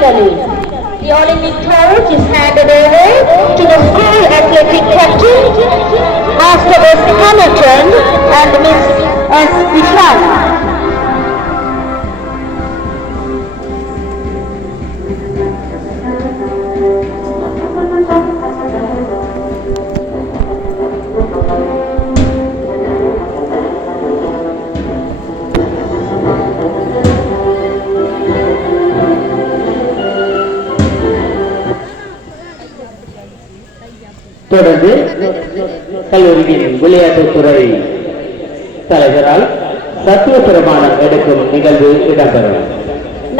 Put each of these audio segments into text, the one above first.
Finally, the Olympic torch is handed over to the school athletic captain, Master S. Hamilton and Miss S. Vishal. தொடர்ந்து கல்லூரியின் விளையாட்டுத்துறை தலைவரால் தத்துவ பிரமாணம் எடுக்கும் நிகழ்வு இடம்பெறும்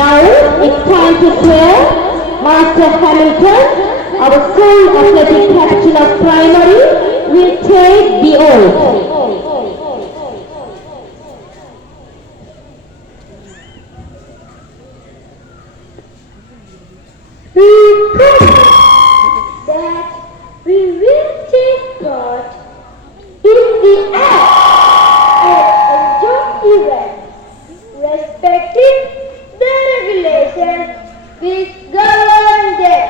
Now it's time to swear Master Hamilton, our school athletic captain of primary, will take the oath. We promise that we will take part in the act and enjoy events, respecting the regulations which govern them,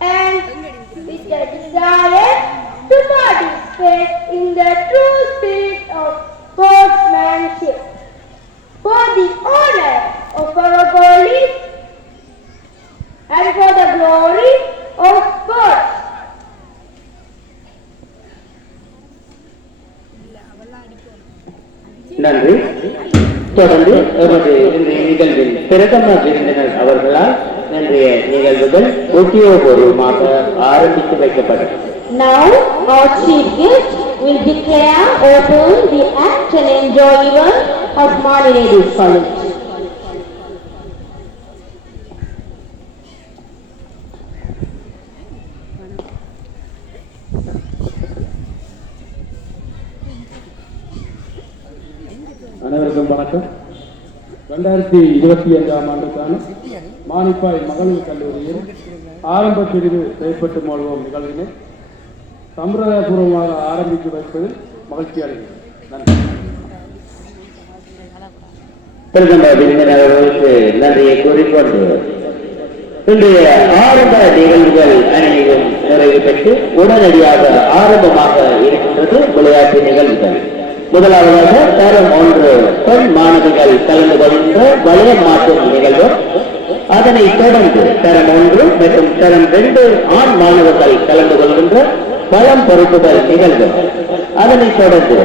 and with the desire to participate in the true spirit of sportsmanship for the honor of our police and for the glory of sports. நன்றி தொடர்ந்து எமது இன்றைய நிகழ்வில் பிரதம விருந்தினர் அவர்களால் இன்றைய நிகழ்வுகள் உத்தியோகபூர்வமாக ஆரம்பித்து வைக்கப்படும் Now, our chief guest will declare open the act and enjoyment of Malinadis College. அனைவருக்கும் வணக்கம். ரெண்டாயிரத்தி இருபத்தி ஐந்தாம் ஆண்டுக்கான மானிப்பாய் மகளிர் கல்லூரியில் ஆரம்ப பிரிவு செயற்பட்டு மாறுவோம் நிகழ்வினை சம்பிரதாயபூர்வமாக ஆரம்பித்து வைப்பதில் மகிழ்ச்சி அடைகிறேன். நன்றி. பிரதம விருந்தினர் நன்றியை கூறிக்கொண்டு இன்றைய ஆரம்ப நிகழ்வுகள் அனைவரும் நிறைவு பெற்று உடனடியாக ஆரம்பமாக இருக்கின்றது விளையாட்டு நிகழ்வுகள். முதலாவதாக தரம் ஒன்று. பெண் மாணவிகள் கலந்து கொள்கின்ற வளர மாற்றும் நிகழ்வு. அதனைத் தொடர்ந்து தரம் ஒன்று மற்றும் தரம் ரெண்டு ஆண் மாணவர்கள் கலந்து கொள்கின்ற பழம் பொறுப்புதல் நிகழ்வு. அதனைத் தொடர்ந்து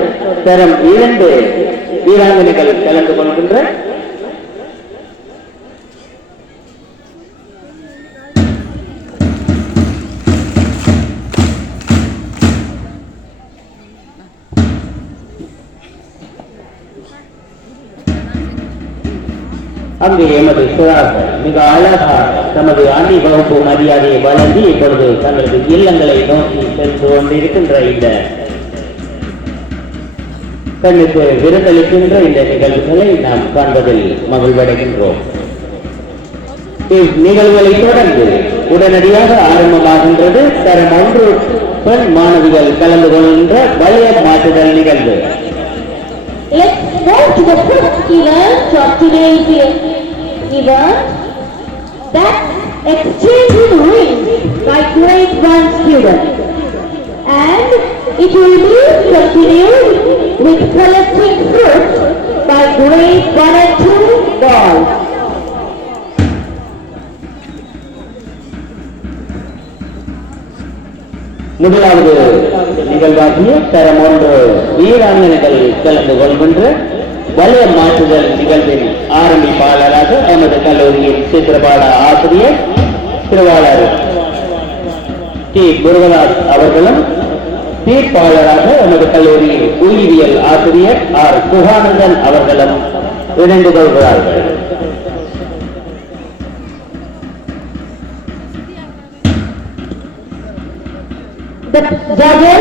தரம் இரண்டு வீராங்கனைகள் கலந்து கொள்கின்ற அங்கு எமது சிறார்கள் மிக அழகாக தமது அணி வகுப்பு மரியாதையை வழங்கி இப்பொழுது தங்களது இல்லங்களை நோக்கி சென்று கொண்டிருக்கின்ற இந்த கண்ணுக்கு விருந்தளிக்கின்ற இந்த நிகழ்வுகளை நாம் காண்பதில் மகிழ்வடைகின்றோம். இந்நிகழ்வுகளை தொடர்ந்து உடனடியாக ஆரம்பமாகின்றது. தரம் ஒன்று பெண் மாணவிகள் கலந்து கொள்கின்ற வளைய மாற்றுதல் நிகழ்வு. Let's go to the first event of today's event. That's exchanging rings by grade one students. And it will be continued with collecting fruit by grade one and two boys. முதலாவது நிகழ்வாகிய தரம் ஒன்று வீராங்கனைகள் கலந்து கொள்கின்ற வலய மாற்றுதல் நிகழ்வின் ஆரம்பிப்பாளராக எமது கல்லூரியின் சித்திரபாட ஆசிரியர் திருவாளர் டி. முருகதாஸ் அவர்களும் தீர்ப்பாளராக எமது கல்லூரியின் உயிரியல் ஆசிரியர் ஆர். சுகானந்தன் அவர்களும் இணைந்து கொள்கிறார்கள். The judges